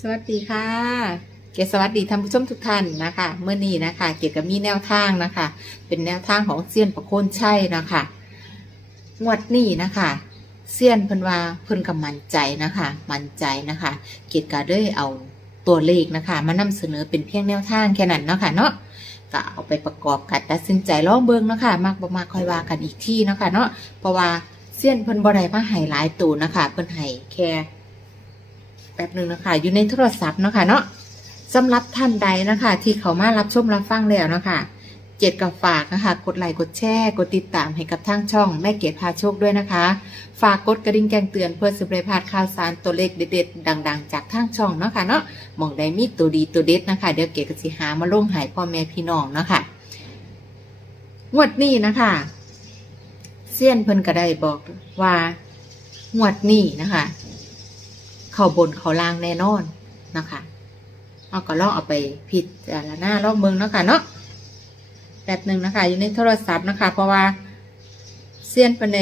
สวัสดีค่ะ เกศสวัสดีท่านผู้ชมทุกท่านนะคะเมื่อนี้นะคะ เกียวกับมีแนวทางนะคะ เป็นแนวทางของเซียนประโคนชัยนะคะงวดนี้นะคะเซียนเพิ่นว่าเพิ่นกับมั่นใจนะคะ มั่นใจนะคะ เกียรติกาเด้เอาตัวเลขนะคะ มานำเสนอเป็นเพียงแนวทางแค่นั้นเนาะค่ะเนาะก็เอาไปประกอบกันตัดสินใจลองเบิ่งเนาะค่ะมากบ่มากค่อยว่ากันอีกที่เนาะค่ะเนาะเพราะว่าเซียนเพิ่นบ่ได้มาให้หลายตัวนะคะ เพิ่นให้แค่ แป๊บหนึ่งนะคะ อยู่ในโทรศัพท์เนาะคะเนาะสำหรับท่านใดนะคะ ที่เขามารับชมรับฟังแล้วนะคะเจ็ดกับฝากนะคะกดไลค์กดแชร์กดติดตามให้กับทางช่องแม่เกดพาโชคด้วยนะคะ ฝากกดกระดิ่งแจ้งเตือนเพื่อสิบเลยพาดข่าวสารตัวเลขเด็ดๆดัง ๆ จากทางช่องเนาะค่ะเนาะหมองได้มีตัวดีตัวเด็ดนะคะ เดี๋ยวเกดก็สิหามาลงหายพ่อแม่พี่น้องเนาะค่ะงวดนี้นะคะเซียนเพิ่นก็ได้บอกว่า งวดนี้นะคะ เข้าบนเขาล่างแน่นอนนะคะเอาก็ลองเอาไปผิดแต่ละหน้าลองเมืองเนาะคะเนาะแบบหนึ่งนะคะ อยู่ในโทรศัพท์นะคะ เพราะว่าเซียนป็นใน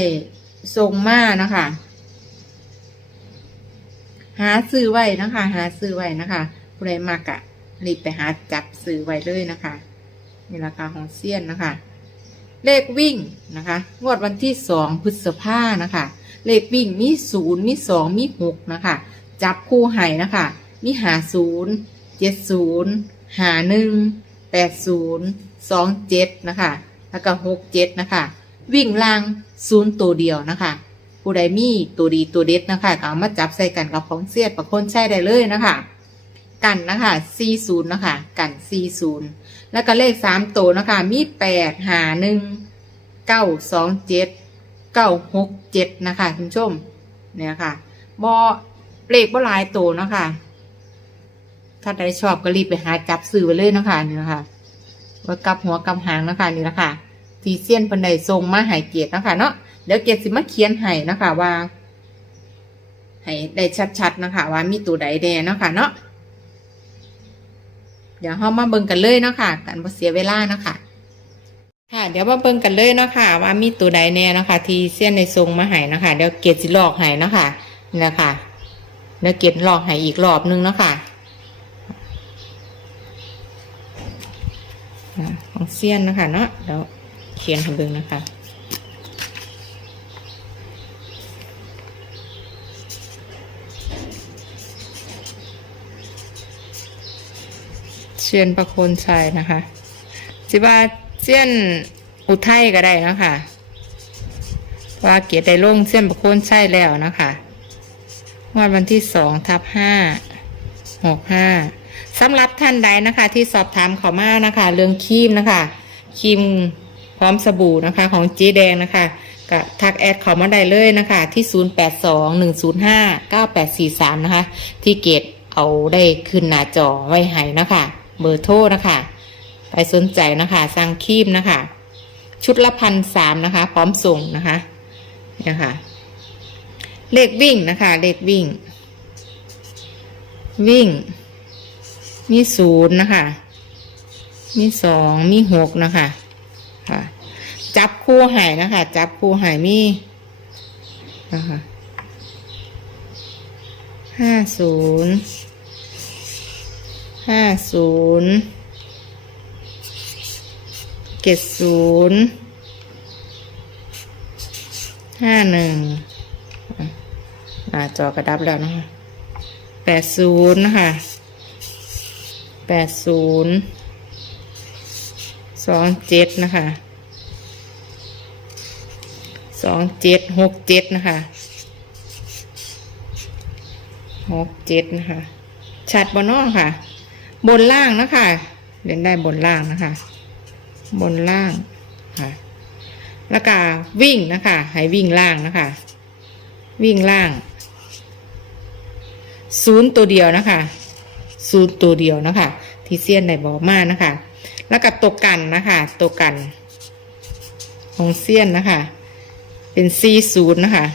ทรงมานะคะ หาซื้อไว้นะคะ หาซื้อไว้นะคะผู้ใดมากอะรีบไปหาจับซื้อไว้เลยนะคะนี่ราคาของเซียนนะคะ เลขวิ่งนะคะ งวดวันที่สองพฤษภานะคะ เลขวิ่งมีศูนย์มีสองมีหกนะคะ จับคู่ไห้นะคะ มีหาศูนย์เจ็ดศูนย์หาหนึ่งแปดศูนย์สองเจ็ดนะคะ แล้วก็หกเจ็ดนะคะ วิ่งล่างศูนย์ตัวเดียวนะคะ ผู้ใดมีตัวดีตัวเด็ดนะคะเอามาจับใส่กันกับของเสียดประคนใช้ได้เลยนะคะกันนะคะสี่ศูนย์นะคะ กันสี่ศูนย์แล้วก็เลขสามตัวนะคะ มีแปดหาหนึ่งเก้าสอง เก้าหกเจ็ดนะคะคุณผู้ชมเนี่ยค่ะบอเลขบ่หลายตัวเนาะค่ะ ถ้าใดชอบก็รีบไปหาจับซื้อไปเลยเนาะค่ะนี่นะคะว่ากลับหัวกลับหางเนาะคะนี่นะคะทีเซียนปันไดทรงมาหายเกียรตินาะคะเนาะเดี๋ยวเกียรติสิมาเขียนให้นะคะ ว่าให้ได้ชัดๆนะคะ ว่ามีตัวใดแดเนาะค่ะเนาะเดี๋ยวเรามาเบิ่งกันเลยเนาะค่ะกันบ่เสียเวลาเนาะค่ะ ค่ะเดี๋ยวมาเบิ่งกันเลยเนาะค่ะ ว่ามีตัวใดแน่เนาะค่ะ ที่เสี้ยนในทรงมาให้เนาะค่ะเดี๋ยวเกดสิลอกให้เนาะค่ะนี่แหละค่ะเดี๋ยวเกดลอกให้อีกรอบนึงเนาะค่ะอ่าของเสี้ยนนะคะเนาะเดี๋ยวเขียนให้เบิ่งนะคะเชียนประโคนชัยนะคะสิว่า เส้นอุทัยก็ได้นะคะว่าเกียรติได้ลงเส้นประโคนใชัยแล้วนะคะงวดวันที่สองทับห้าหกห้าสำหรับท่านใดนะคะ ที่สอบถามเขามานะคะ เรื่องครีมนะคะครีมพร้อมสบู่นะคะ ของจ๊แดงนะคะก็ทักแอดเขามาได้เลยนะคะ ที่ 0821059843 นะคะ ที่เกตเอาได้ขึ้นหน้าจอไว้ให้นะคะ เบอร์โทรนะคะ ไปสนใจนะคะสั่งคีมนะคะ ชุดละพันสามนะคะ พร้อมส่งนะคะนี่ยค่ะเลขวิ่งนะคะ เลขวิ่ง วิ่ง มีศูนย์นะคะ มีสองมีหกนะคะค่ะจับคู่หายนะคะ จับคู่หายมีนะคะห้าศูนย์ห้าศูนย์ เจ็ดศูนย์ห้าหนึ่งอาจอกระดับแล้วนะคะแปดศูนย์นะคะแปดศูนย์สองเจ็ดนะคะสองเจ็ดหกเจ็ดนะคะหกเจ็ดนะคะ ชัดบนนอกค่ะ บนล่างนะคะ เล่นได้บนล่างนะคะ บนล่างค่ะแล้วก็วิ่งนะคะให้วิ่งล่างนะคะ วิ่งล่างศูนย์ตัวเดียวนะคะศูนย์ตัวเดียวนะคะ ที่เซียนได้บอกมานะคะ แล้วก็ตัวกันนะคะตัวกัน ของเซียนนะคะ เป็นซีศูนย์นะคะ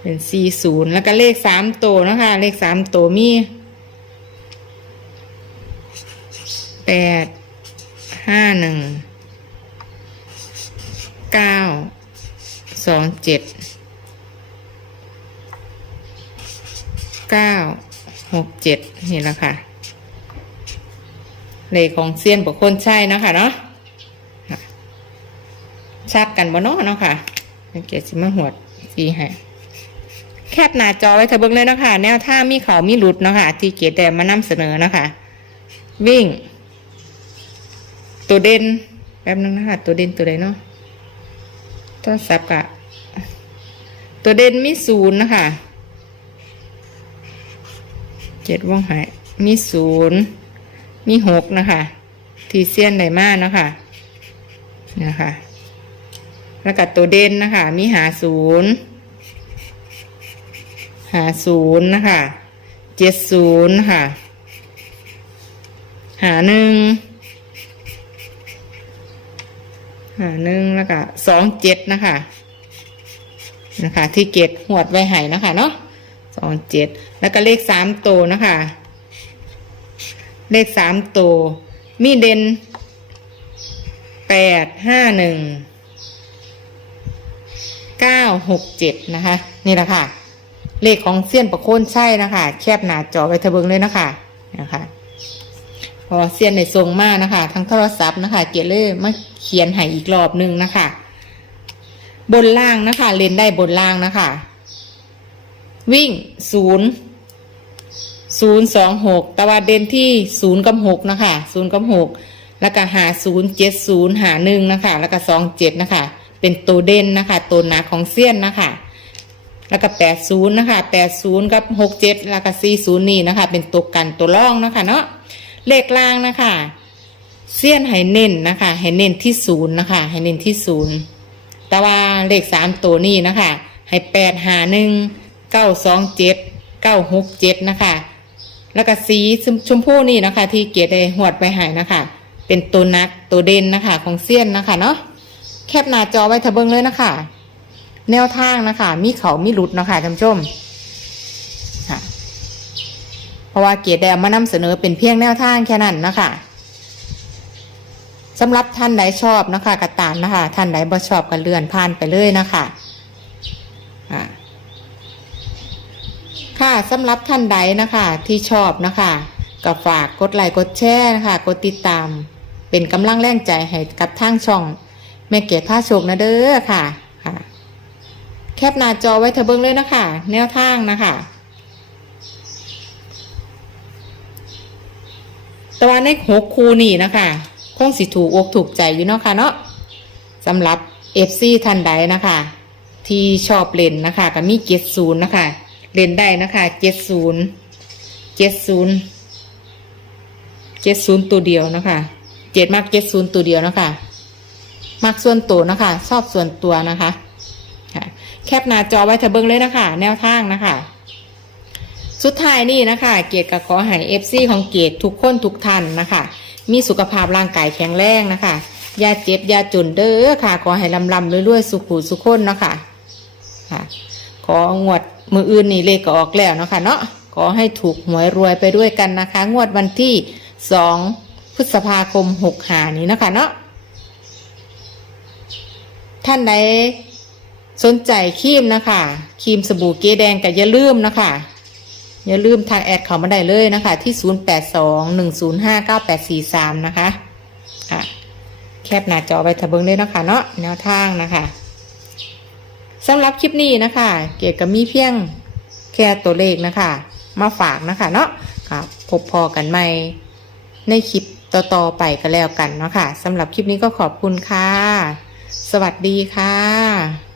เป็นสี่ศูนย์แล้วก็เลขสามตัวนะคะ เลขสามตัวมี แปดห้าหนึ่งเก้าสองเจ็ดเก้าหกเจ็ดนี่แหละค่ะเลขของเซียนบุคคลใช่เนาะคะเนาะชัดกันบ่เนาะเนาะค่ะสังเกตสิมาหวดสีให้แคบหน้าจอไว้เถอะเบิ่งเลยเนาะคะแนวท่ามีเขามีหลุดเนาะค่ะ ที่เกียรติแต่มานำเสนอเนาะคะวิ่ง ตัวเด่นแป๊บนึงนะคะตัวเด่นตัวใดเนาะโทรศัพท์กะตัวเด่นมีศูนย์นะคะเจ็ดว่องหายมีศูนย์มีหกนะคะทีเซียนไดมานะคะนะคะแล้วก็ตัวเด่นนะคะ มีหาศูนย์หาศูนย์นะคะเจ็ดศูนย์ค่ะ หาหนึ่ง หาหนึ่งแล้วก็สองเจ็ดนะคะนะคะ ที่เกตหวดไว้ไห้นะคะเนาะสองเจ็ดแล้วก็เลขสามตัวนะคะ เลขสามตัวมีเด่นแปดห้าหนึ่งเก้าหกเจ็ดนะคะ นี่แหละค่ะ เลขของเซียนประโคนใช่นะคะ แคบหนาจอไว้ทะเบิงเลยนะคะนะคะ พอเซียนในทรงมากนะคะ ทั้งโทรศัพท์นะคะเกียรเลยมาเขียนให้อีกรอบหนึ่งนะคะ บนล่างนะคะเล่นได้บนล่างนะคะ วิ่งศูนย์ศูนย์สองหกต่ว่าเด่นที่ศูนย์กับหกนะคะศูนย์กับหกแล้วก็หาศูนย์เจ็ดศูนย์หาหนึ่งนะคะ แล้วก็สองเจ็ดนะคะ เป็นตัวเด่นนะคะ ตัวหนาของเซียนนะคะแล้วก็แปดศูนย์นะคะแปดศูนย์กับหกเจ็ดแล้วก็สี่ศูนย์นี่นะคะ เป็นตัวกันตัวร่องนะคะเนาะ เลขล่างนะคะเสี้ยนให้เน้นนะคะให้เน้นที่ศูนย์นะคะให้เน้นที่ศูนย์แต่ว่าเลขสามตัวนี้นะคะให้แปดหาหนึ่งเก้าสองเจ็ดเก้าหกเจ็ดนะคะ แล้วก็สีชมพูนี่นะคะ ที่เกียรติได้หวดไปหายนะคะ เป็นตัวนักตัวเด่นนะคะ ของเสี้ยนนะคะเนาะแคปหน้าจอไว้ทะเบิงเลยนะคะ แนวทางนะคะ มีเขามีหลุดนะคะท่านผู้ชม เพราะว่าเกียรติได้มานำเสนอเป็นเพียงแนวทางแค่นั้นนะคะสำหรับท่านใดชอบนะคะกระตามนะคะ ท่านใดบ่ชอบก็เลื่อนผ่านไปเลยนะคะค่ะสำหรับท่านใดนะคะที่ชอบนะคะก็ฝากกดไลค์กดแชร์นะคะกดติดตาม เป็นกำลังแรงใจให้กับทางช่องแม่เกียรติผ้าโชคนะเด้อค่ะ แคปหน้าจอไว้เถอเบิ่งเลยนะคะ แนวทางนะคะ แต่ว่าในหกคู่นี่นะคะคงสิถูกอกถูกใจอยู่เนาะค่ะเนาะสำหรับเอฟซีท่านใดนะคะ ที่ชอบเล่นนะคะก็มีเจ็ดศูนย์นะคะ เล่นได้นะคะเจ็ดศูนย์เจ็ดศูนย์เจ็ดศูนย์ตัวเดียวนะคะเจ็ดมากเจ็ดศูนย์ตัวเดียวนะคะมักส่วนตัวนะคะชอบส่วนตัวนะคะ แคปหน้าจอไว้เถอะเบิ่งเลยนะคะ แนวทางนะคะ สุดท้ายนี่นะคะ เกียรติก็ขอให้เอฟซีของเกียรติทุกคนทุกท่านนะคะ มีสุขภาพร่างกายแข็งแรงนะคะอย่าเจ็บอย่าจนเด้อค่ะ ขอให้ลำลำรวยๆสุขุสุขคนนะคะค่ะ ของวดมืออื่นนี่เลขก็ออกแล้วนะคะเนาะขอให้ถูกหวยรวยไปด้วยกันนะคะ งวดวันที่สองพฤษภาคมหกหานี้นะคะเนาะท่านใดสนใจครีมนะคะครีมสบู่เกแดงก็อย่าลืมนะคะ อย่าลืมทางแอดเขามาได้เลยนะคะ ที่ 0821059843 นะคะค่ะแคปหน้าจอไว้ทะเบิงเลยนะคะเนาะแนวทางนะคะสำหรับคลิปนี้นะคะ เกี่ยวกับมีเพียงแค่ตัวเลขนะคะ มาฝากนะคะเนาะค่ะพบพอกันใหม่ในคลิปต่อๆไปก็แล้วกันเนาะค่ะสำหรับคลิปนี้ก็ขอบคุณค่ะ สวัสดีค่ะ